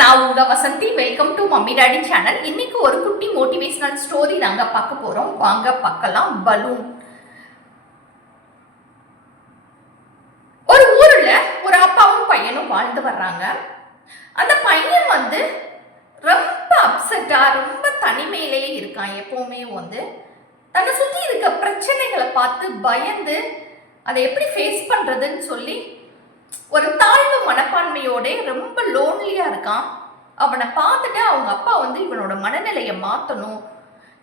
நான் உங்க Vasanthi. Welcome to mummy daddy channel இன்னைக்கு ஒரு குட்டி மோட்டிவேஷனல் ஸ்டோரி நாங்க பார்க்க போறோம். வாங்க பார்க்கலாம். பலூன் ஒரு ஊர்ல ஒரு அப்பாவும் பையனும் வாழ்ந்து வர்றாங்க. அந்த பையன் வந்து ரொம்ப அப்செட்டா ரொம்ப தனிமையிலேயே இருக்கான். எப்பவுமே வந்து தன்னை சுற்றி இருக்க பிரச்சனைகளை பார்த்து பயந்து அதை எப்படி ஃபேஸ் பண்றதுன்னு சொல்லி ஒரு தாழ்வு மனப்பான்மையோட ரொம்ப லோன்லியா இருக்கான். அவனை பார்த்துட்டு அவங்க அப்பா வந்து இவனோட மனநிலையை மாற்றணும்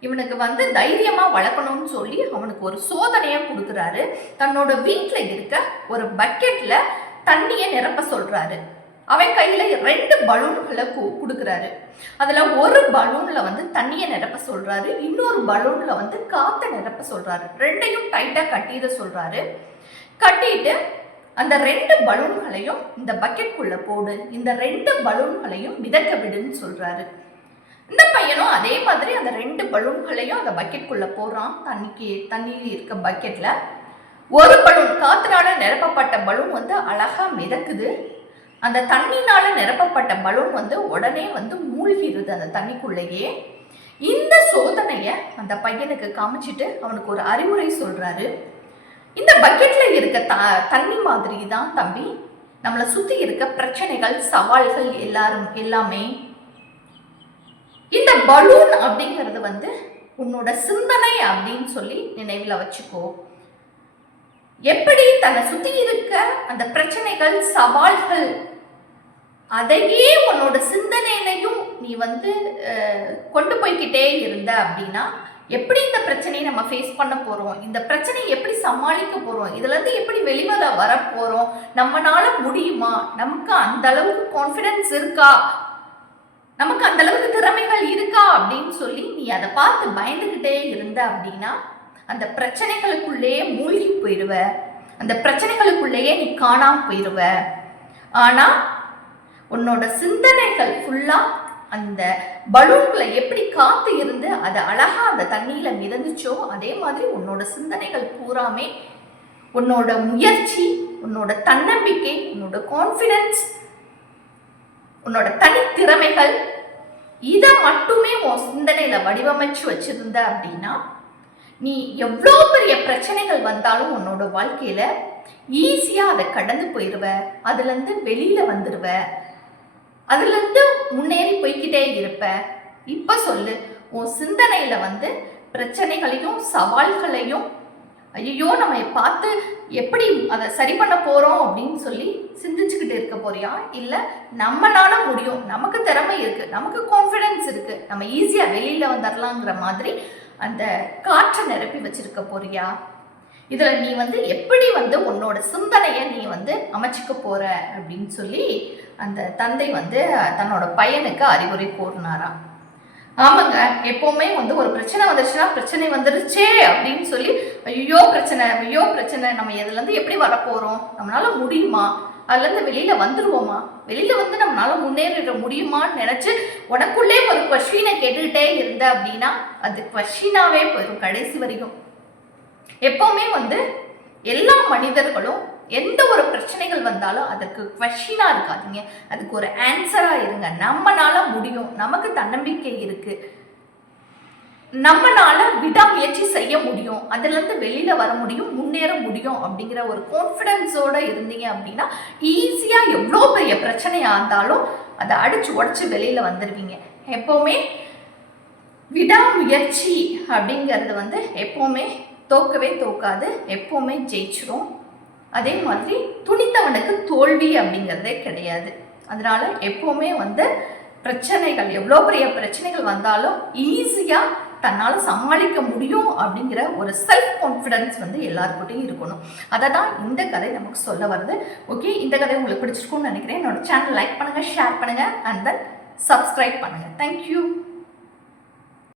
இவனுக்கு வந்து தைரியமா வளர்க்கணும்னு சொல்லி அவனுக்கு ஒரு சோதனையை கொடுக்குறாரு. தன்னோட வீட்டில் இருக்க ஒரு பக்கெட்ல தண்ணியை நிரப்ப சொல்றாரு. அவன் கையில ரெண்டு பலூன்களை கொடுக்குறாரு. அதுல ஒரு பலூன்ல வந்து தண்ணியை நிரப்ப சொல்றாரு. இன்னொரு பலூன்ல வந்து காத்தை நிரப்ப சொல்றாரு. ரெண்டையும் டைட்டா கட்டிட சொல்றாரு. கட்டிட்டு அந்த ரெண்டு பலூன்களையும் இந்த பக்கெட்குள்ள போடு. இந்த ரெண்டு பலூன்களையும் மிதக்க விடுன்னு சொல்றாரு. இந்த பையனும் அதே மாதிரி அந்த ரெண்டு பலூன்களையும் அந்த பக்கெட்குள்ள போடுறான். தண்ணிக்கு தண்ணியில் இருக்க பக்கெட்ல. ஒரு பலூன் காத்துனால நிரப்பப்பட்ட பலூன் வந்து அழகா மிதக்குது. அந்த தண்ணினால நிரப்பப்பட்ட பலூன் வந்து உடனே வந்து மூழ்கிடுது அந்த தண்ணிக்குள்ளேயே. இந்த சோதனையை அந்த பையனுக்கு காமிச்சிட்டு அவனுக்கு ஒரு அறிவுரை சொல்றாரு. இந்த பக்கெட்ல இருக்க த தண்ணி மாதிரி தான் தம்பி. நம்மளை சுத்தி இருக்க பிரச்சனைகள் சவால்கள் எல்லாரும் எல்லாமே. இந்த பலூன் அப்படிங்கிறது வந்து உன்னோட சிந்தனை அப்படின்னு சொல்லி நினைவில் வச்சுக்கோ. எப்படி தன்னை சுத்தி இருக்க அந்த பிரச்சனைகள் சவால்கள் அதையே உன்னோட சிந்தனையிலையும் நீ வந்து கொண்டு போய்க்கிட்டே இருந்த அப்படின்னா எப்படி இந்த பிரச்சனை நம்ம ஃபேஸ் பண்ண போகிறோம் இந்த பிரச்சனையை எப்படி சமாளிக்க போகிறோம் இதுலேருந்து எப்படி வெளிவர வர போகிறோம் நம்மனால முடியுமா? நமக்கு அந்த அளவுக்கு கான்ஃபிடென்ஸ் இருக்கா? நமக்கு அந்த அளவுக்கு திறமைகள் இருக்கா? அப்படின்னு சொல்லி நீ அதை பார்த்து பயந்துக்கிட்டே இருந்த அப்படின்னா அந்த பிரச்சனைகளுக்குள்ளேயே மூழ்கி போயிடுவ அந்த பிரச்சனைகளுக்குள்ளேயே நீ காணாம போயிடுவ ஆனா உன்னோட சிந்தனைகள் ஃபுல்லா அந்த பலூன்களை எப்படி காத்து இருந்து அது அழகா அந்த தண்ணியில மிதந்துச்சோ அதே மாதிரி உன்னோட சிந்தனைகள் பூராமே உன்னோட முயற்சி உன்னோட தன்னம்பிக்கை உன்னோட கான்ஃபிடன்ஸ் உன்னோட தனித்திறமைகள் இதை மட்டுமே உன் சிந்தனையில வடிவமைச்சு வச்சிருந்த அப்படின்னா நீ எவ்வளோ பெரிய பிரச்சனைகள் வந்தாலும் உன்னோட வாழ்க்கையில ஈஸியா அதை கடந்து போயிடுவ அதுல இருந்து வெளியில வந்துடுவ அதுலேருந்து முன்னேறி போய்க்கிட்டே இருப்ப. இப்போ சொல்லு உன் சிந்தனையில் வந்து பிரச்சனைகளையும் சவால்களையும் ஐயோ நம்ம பார்த்து எப்படி அதை சரி பண்ண போகிறோம் அப்படின்னு சொல்லி சிந்திச்சுக்கிட்டு இருக்க போறியா? இல்லை நம்மனால முடியும். நமக்கு திறமை இருக்குது நமக்கு கான்ஃபிடென்ஸ் இருக்குது நம்ம ஈஸியாக வெளியில் வந்துடலாங்கிற மாதிரி அந்த காற்றை நிரப்பி வச்சிருக்க போறியா? இதில் நீ வந்து எப்படி வந்து உன்னோட சிந்தனையை நீ வந்து அமைச்சிக்க போற அப்படின்னு சொல்லி அந்த தந்தை வந்து தன்னோட பையனுக்கு அறிவுரை கூறினாராம். ஆமாங்க எப்பவுமே வந்து ஒரு பிரச்சனை வந்துருச்சுன்னா பிரச்சனை வந்துருச்சே அப்படின்னு சொல்லி ஐயோ பிரச்சனை ஐயோ பிரச்சனை நம்ம இதுலேருந்து எப்படி வரப்போகிறோம் நம்மளால முடியுமா? அதுலேருந்து வெளியில் வெளியில வந்துருவோமா? வெளியில வந்து நம்மளால முன்னேறிட முடியுமான்னு நினைச்சு உனக்குள்ளே ஒரு கொஷினை கேட்டுக்கிட்டே இருந்த அப்படின்னா அது கொஷினாவே போயிடும் கடைசி வரைக்கும். எப்பவுமே வந்து எல்லா மனிதர்களும் எந்த ஒரு பிரச்சனைகள் வந்தாலும் அதற்கு கொஷினாக இருக்காதீங்க. அதுக்கு ஒரு ஆன்சராக இருங்க. நம்மளால முடியும். நமக்கு தன்னம்பிக்கை இருக்கு. நம்மளால விடாமுயற்சி செய்ய முடியும். அதுலேருந்து வெளியில் வர முடியும் முன்னேற முடியும் அப்படிங்கிற ஒரு கான்ஃபிடென்ஸோடு இருந்தீங்க அப்படின்னா ஈஸியாக எவ்வளோ பெரிய பிரச்சனையாக இருந்தாலும் அதை அடிச்சு உடச்சி வெளியில் வந்துடுவீங்க எப்போவுமே விடாமுயற்சி அப்படிங்கிறது வந்து எப்போவுமே தோக்கவே தோக்காது எப்போவுமே ஜெயிச்சிரும். அதே மாதிரி துணித்தவனுக்கு தோல்வி அப்படிங்கிறதே கிடையாது. அதனால எப்போவுமே வந்து பிரச்சனைகள் எவ்வளோ பெரிய பிரச்சனைகள் வந்தாலும் ஈஸியாக தன்னால் சமாளிக்க முடியும் அப்படிங்கிற ஒரு செல்ஃப் கான்ஃபிடன்ஸ் வந்து எல்லாருக்கிட்டையும் இருக்கணும். அதை தான் இந்த கதை நமக்கு சொல்ல வருது. ஓகே இந்த கதை உங்களுக்கு பிடிச்சிருக்கும்னு நினைக்கிறேன். என்னோட சேனல் லைக் பண்ணுங்கள் ஷேர் பண்ணுங்கள் அண்ட் தென் சப்ஸ்கிரைப் பண்ணுங்கள் தேங்க்யூ